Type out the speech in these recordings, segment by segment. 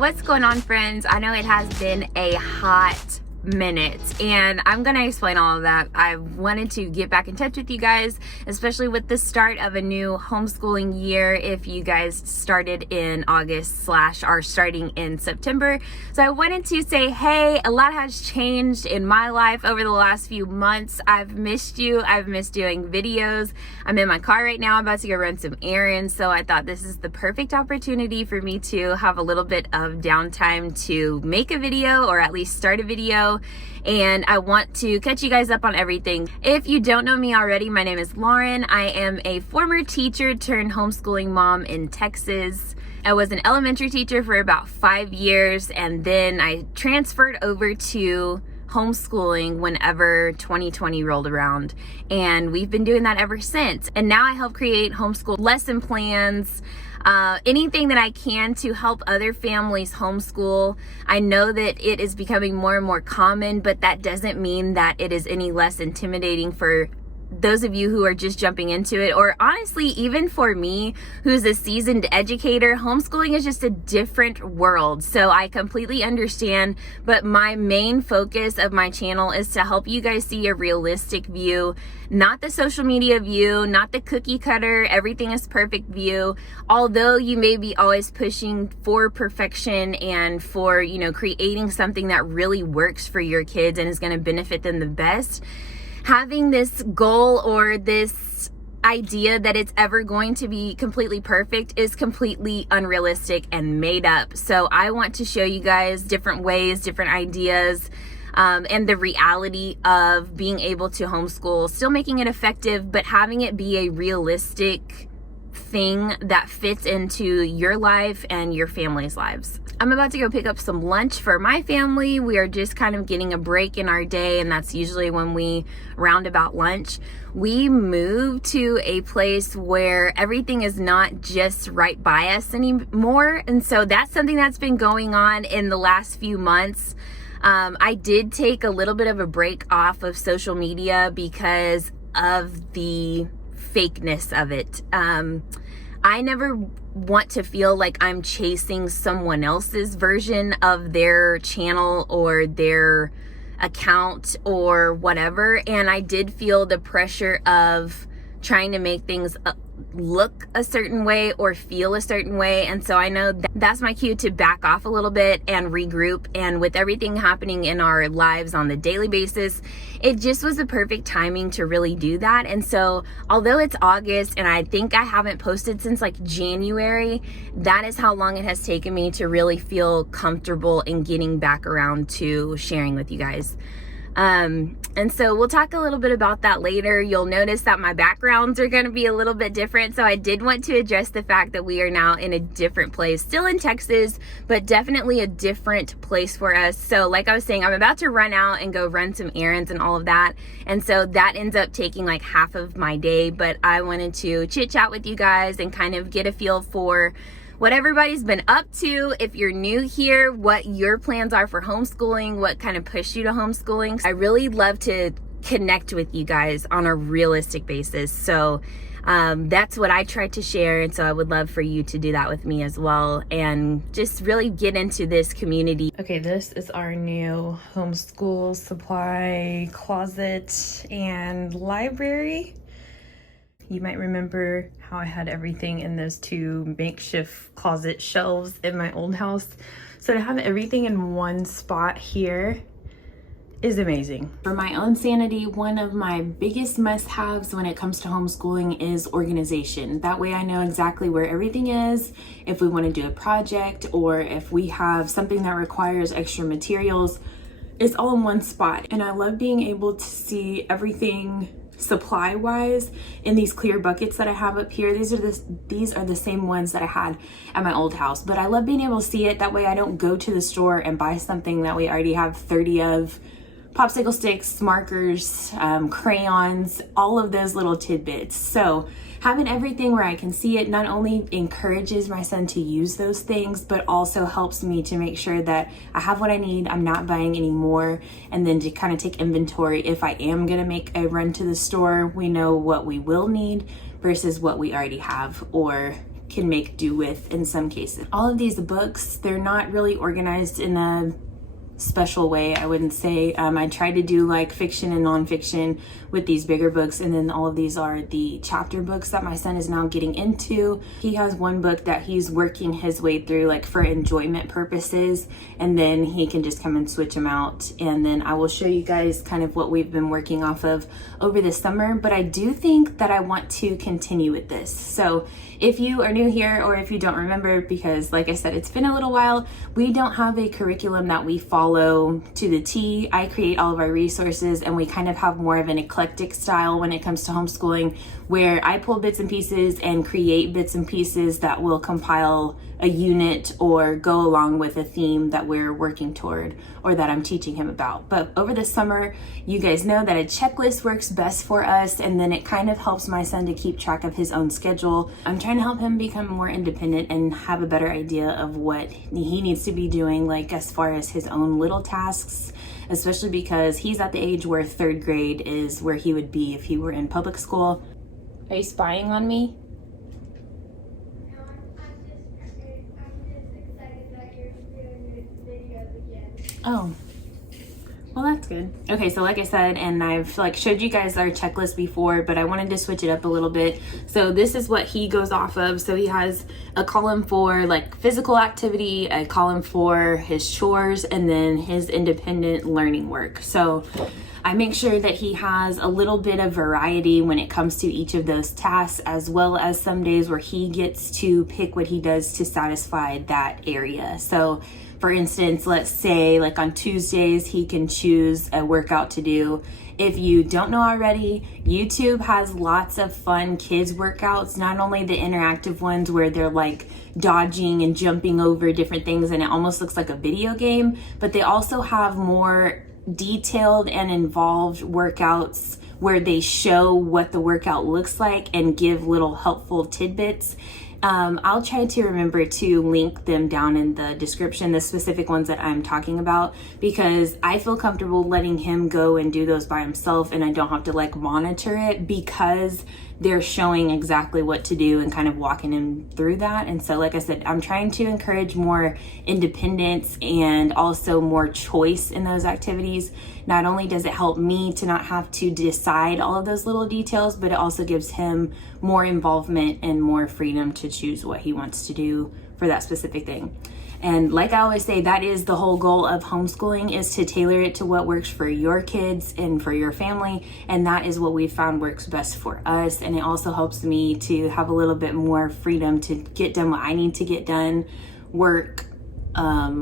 What's going on, friends? I know it has been a hot minute and I'm gonna explain all of that. I wanted to get back in touch with you guys, especially with the start of a new homeschooling year. If you guys started in August / are starting in September, so I wanted to say, hey, a lot has changed in my life over the last few months. I've missed you. I've missed doing videos. I'm in my car right now, I'm about to go run some errands, so I thought this is the perfect opportunity for me to have a little bit of downtime to make a video, or at least start a video. And I want to catch you guys up on everything. If you don't know me already, my name is Lauren. I am a former teacher turned homeschooling mom in Texas. I was an elementary teacher for about 5 years, and then I transferred over to homeschooling whenever 2020 rolled around, and we've been doing that ever since. And now I help create homeschool lesson plans, anything that I can to help other families homeschool. I know that it is becoming more and more common, but that doesn't mean that it is any less intimidating for those of you who are just jumping into it, or honestly, even for me, who's a seasoned educator. Homeschooling is just a different world, so I completely understand. But my main focus of my channel is to help you guys see a realistic view, not the social media view, not the cookie cutter, everything is perfect view. Although you may be always pushing for perfection and for, creating something that really works for your kids and is going to benefit them the best, having this goal or this idea that it's ever going to be completely perfect is completely unrealistic and made up. So I want to show you guys different ways, different ideas, and the reality of being able to homeschool, still making it effective, but having it be a realistic thing that fits into your life and your family's lives. I'm about to go pick up some lunch for my family. We are just kind of getting a break in our day, and that's usually when we round about lunch. We moved to a place where everything is not just right by us anymore, and so that's something that's been going on in the last few months. I did take a little bit of a break off of social media because of the fakeness of it. I never want to feel like I'm chasing someone else's version of their channel or their account or whatever. And I did feel the pressure of trying to make things look a certain way or feel a certain way. And so I know that's my cue to back off a little bit and regroup. And with everything happening in our lives on the daily basis, it just was the perfect timing to really do that. And so although it's August and I think I haven't posted since like January, that is how long it has taken me to really feel comfortable in getting back around to sharing with you guys. And so we'll talk a little bit about that later. You'll notice that my backgrounds are going to be a little bit different. So I did want to address the fact that we are now in a different place, still in Texas, but definitely a different place for us. So like I was saying, I'm about to run out and go run some errands and all of that. And so that ends up taking like half of my day, but I wanted to chit chat with you guys and kind of get a feel for what everybody's been up to. If you're new here, what your plans are for homeschooling, what kind of pushed you to homeschooling. I really love to connect with you guys on a realistic basis. So that's what I try to share. And so I would love for you to do that with me as well and just really get into this community. Okay, this is our new homeschool supply closet and library. You might remember how I had everything in those two makeshift closet shelves in my old house. So to have everything in one spot here is amazing. For my own sanity, one of my biggest must-haves when it comes to homeschooling is organization. That way I know exactly where everything is, if we want to do a project or if we have something that requires extra materials, it's all in one spot. And I love being able to see everything supply wise in these clear buckets that I have up here. These are the same ones that I had at my old house, but I love being able to see it. That way I don't go to the store and buy something that we already have 30 of. Popsicle sticks, markers, crayons, all of those little tidbits. So having everything where I can see it not only encourages my son to use those things, but also helps me to make sure that I have what I need, I'm not buying any more, and then to kind of take inventory. If I am gonna make a run to the store, we know what we will need versus what we already have, or can make do with in some cases. All of these books, they're not really organized in a special way, I wouldn't say. I try to do like fiction and nonfiction with these bigger books, and then all of these are the chapter books that my son is now getting into. He has one book that he's working his way through like for enjoyment purposes, and then he can just come and switch them out, and then I will show you guys kind of what we've been working off of over the summer. But I do think that I want to continue with this. So if you are new here, or if you don't remember, because like I said, it's been a little while, we don't have a curriculum that we follow to the T. I create all of our resources, and we kind of have more of an eclectic style when it comes to homeschooling, where I pull bits and pieces and create bits and pieces that will compile a unit or go along with a theme that we're working toward or that I'm teaching him about. But over the summer, you guys know that a checklist works best for us, and then it kind of helps my son to keep track of his own schedule. I'm trying to help him become more independent and have a better idea of what he needs to be doing, like as far as his own little tasks, especially because he's at the age where 3rd grade is where he would be if he were in public school. Are you spying on me? Oh, well, that's good. Okay, so like I said, and I've like showed you guys our checklist before, but I wanted to switch it up a little bit. So this is what he goes off of. So he has a column for like physical activity, a column for his chores, and then his independent learning work. So I make sure that he has a little bit of variety when it comes to each of those tasks, as well as some days where he gets to pick what he does to satisfy that area. So for instance, let's say like on Tuesdays, he can choose a workout to do. If you don't know already, YouTube has lots of fun kids workouts, not only the interactive ones where they're like dodging and jumping over different things and it almost looks like a video game, but they also have more detailed and involved workouts where they show what the workout looks like and give little helpful tidbits. I'll try to remember to link them down in the description, the specific ones that I'm talking about, because I feel comfortable letting him go and do those by himself, and I don't have to like monitor it because they're showing exactly what to do and kind of walking him through that. And so like I said, I'm trying to encourage more independence and also more choice in those activities. Not only does it help me to not have to decide all of those little details, but it also gives him more involvement and more freedom to choose what he wants to do for that specific thing. And like I always say, that is the whole goal of homeschooling, is to tailor it to what works for your kids and for your family. And that is what we found works best for us. And it also helps me to have a little bit more freedom to get done what I need to get done, work,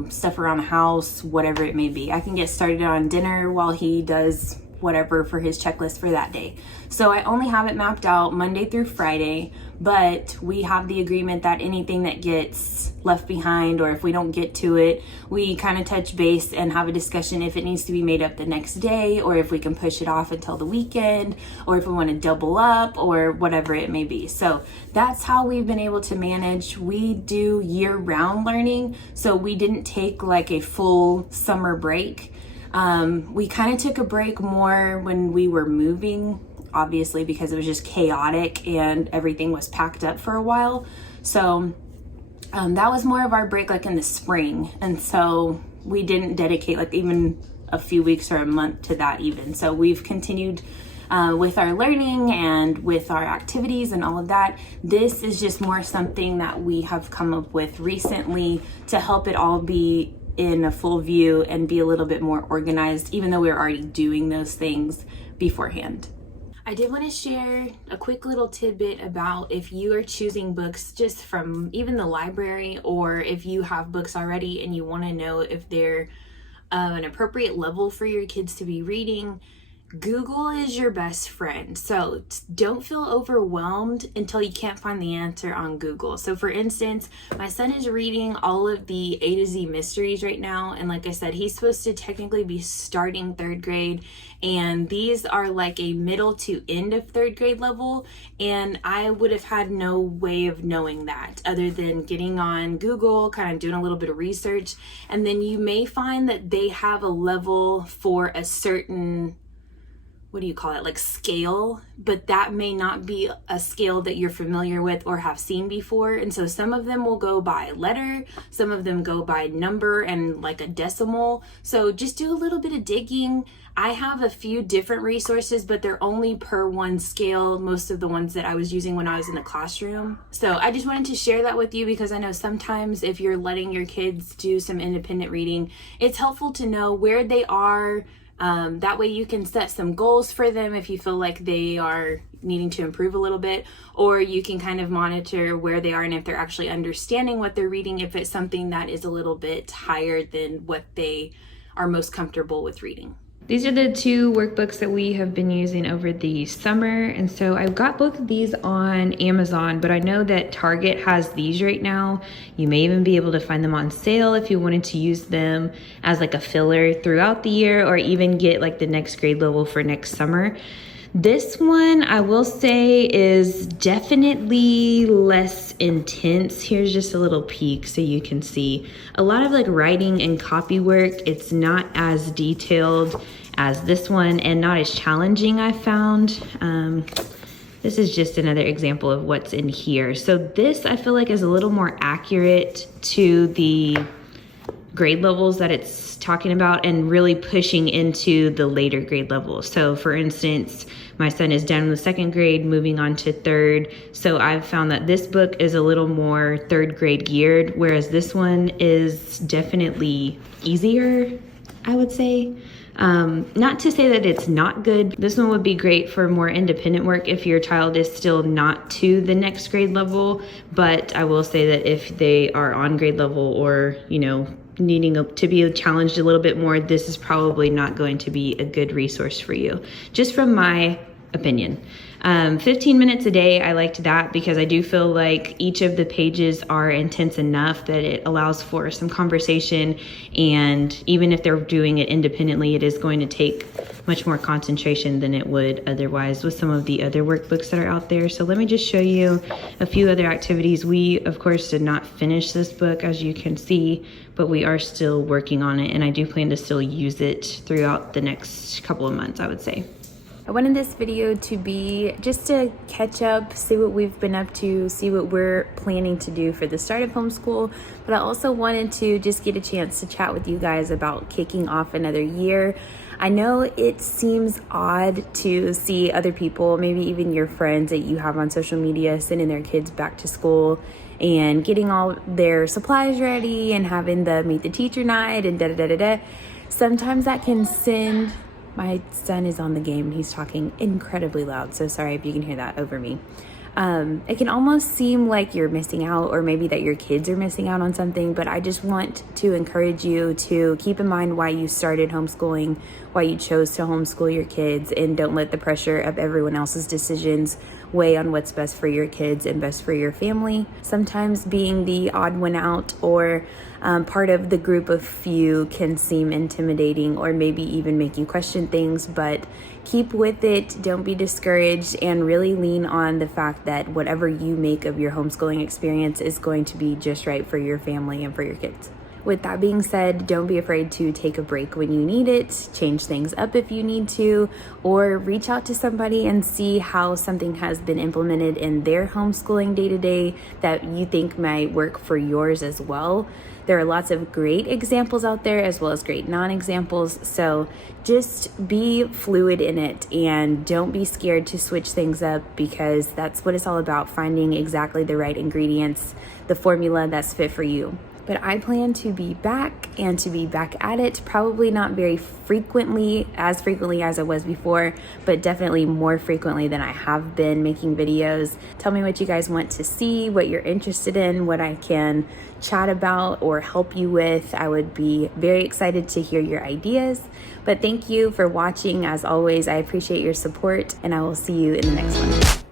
stuff around the house, whatever it may be. I can get started on dinner while he does whatever for his checklist for that day. So I only have it mapped out Monday through Friday, but we have the agreement that anything that gets left behind, or if we don't get to it, we kind of touch base and have a discussion if it needs to be made up the next day, or if we can push it off until the weekend, or if we want to double up, or whatever it may be. So that's how we've been able to manage. We do year-round learning, so we didn't take like a full summer break. We kind of took a break more when we were moving, obviously, because it was just chaotic and everything was packed up for a while. So that was more of our break like in the spring. And so we didn't dedicate like even a few weeks or a month to that even. So we've continued with our learning and with our activities and all of that. This is just more something that we have come up with recently to help it all be in a full view and be a little bit more organized, even though we were already doing those things beforehand. I did want to share a quick little tidbit about if you are choosing books just from even the library, or if you have books already and you want to know if they're an appropriate level for your kids to be reading. Google is your best friend. So don't feel overwhelmed until you can't find the answer on Google. So for instance, my son is reading all of the A to Z mysteries right now. And like I said, he's supposed to technically be starting 3rd grade. And these are like a middle to end of 3rd grade level. And I would have had no way of knowing that other than getting on Google, kind of doing a little bit of research. And then you may find that they have a level for a certain what do you call it, like scale, but that may not be a scale that you're familiar with or have seen before. And so some of them will go by letter, some of them go by number and like a decimal. So just do a little bit of digging. I have a few different resources, but they're only per one scale, most of the ones that I was using when I was in the classroom. So I just wanted to share that with you because I know sometimes if you're letting your kids do some independent reading, it's helpful to know where they are. That way you can set some goals for them if you feel like they are needing to improve a little bit, or you can kind of monitor where they are and if they're actually understanding what they're reading, if it's something that is a little bit higher than what they are most comfortable with reading. These are the two workbooks that we have been using over the summer, and so I've got both of these on Amazon, but I know that Target has these right now. You may even be able to find them on sale if you wanted to use them as like a filler throughout the year, or even get like the next grade level for next summer. This one, I will say, is definitely less intense. Here's just a little peek so you can see. A lot of like writing and copy work. It's not as detailed as this one and not as challenging, I found. This is just another example of what's in here. So this, I feel like, is a little more accurate to the grade levels that it's talking about and really pushing into the later grade levels. So for instance, my son is done with second grade, moving on to third. So I've found that this book is a little more third grade geared, whereas this one is definitely easier, I would say. Not to say that it's not good. This one would be great for more independent work if your child is still not to the next grade level. But I will say that if they are on grade level or, you know, needing to be challenged a little bit more, this is probably not going to be a good resource for you, just from my opinion. 15 minutes a day, I liked that because I do feel like each of the pages are intense enough that it allows for some conversation, and even if they're doing it independently, it is going to take much more concentration than it would otherwise with some of the other workbooks that are out there. So let me just show you a few other activities. We, of course, did not finish this book, as you can see, but we are still working on it, and I do plan to still use it throughout the next couple of months, I would say. I wanted this video to be just to catch up, see what we've been up to, see what we're planning to do for the start of homeschool, but I also wanted to just get a chance to chat with you guys about kicking off another year. I know it seems odd to see other people, maybe even your friends that you have on social media, sending their kids back to school and getting all their supplies ready and having the meet the teacher night and da-da-da-da-da. Sometimes that can send... My son is on the game and he's talking incredibly loud, so sorry if you can hear that over me. It can almost seem like you're missing out, or maybe that your kids are missing out on something, but I just want to encourage you to keep in mind why you started homeschooling, why you chose to homeschool your kids, and don't let the pressure of everyone else's decisions weigh on what's best for your kids and best for your family. Sometimes being the odd one out or part of the group of few can seem intimidating or maybe even make you question things, but keep with it, don't be discouraged, and really lean on the fact that whatever you make of your homeschooling experience is going to be just right for your family and for your kids. With that being said, don't be afraid to take a break when you need it, change things up if you need to, or reach out to somebody and see how something has been implemented in their homeschooling day-to-day that you think might work for yours as well. There are lots of great examples out there as well as great non-examples, so just be fluid in it and don't be scared to switch things up, because that's what it's all about, finding exactly the right ingredients, the formula that's fit for you. But I plan to be back and to be back at it, probably not very frequently as I was before, but definitely more frequently than I have been making videos. Tell me what you guys want to see, what you're interested in, what I can chat about or help you with. I would be very excited to hear your ideas. But thank you for watching. As always, I appreciate your support, and I will see you in the next one.